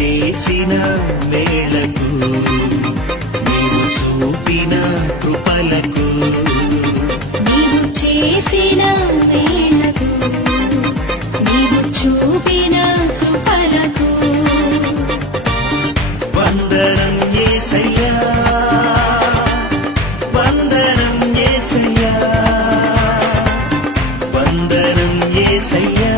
చేసిన మేళకు నీవు చూపిన కృపలకు. నీవు చేసిన మేళ్ళకు నీవు చూపిన కృపలకు. వందనం యేసయ్యా వందనం యేసయ్యా వందనం యేసయ్యా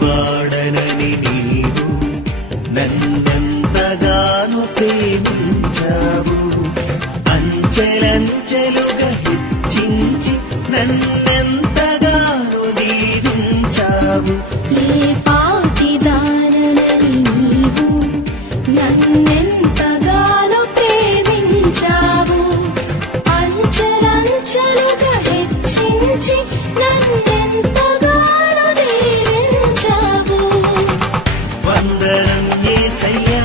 Bye. ప్రేమించావు అంచెలంచెలుగా హెచ్చించి నన్నెంతగాను దీవించావు. ఏ పాటిదానని నీవు నన్నెంతగానో ప్రేమించావు. అంచెలంచెలుగా హెచ్చించి నన్నెంతగానో దీవించావు. వందనం యేసయ్యా